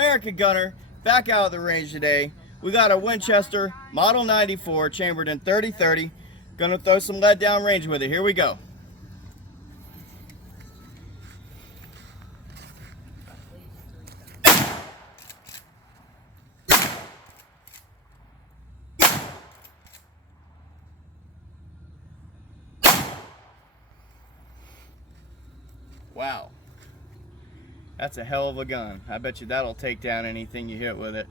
American Gunner, back out of the range today. We got a Winchester Model 94 chambered in 30-30. Gonna throw some lead down range with it. Here we go. Wow. That's a hell of a gun. I bet you that'll take down anything you hit with it.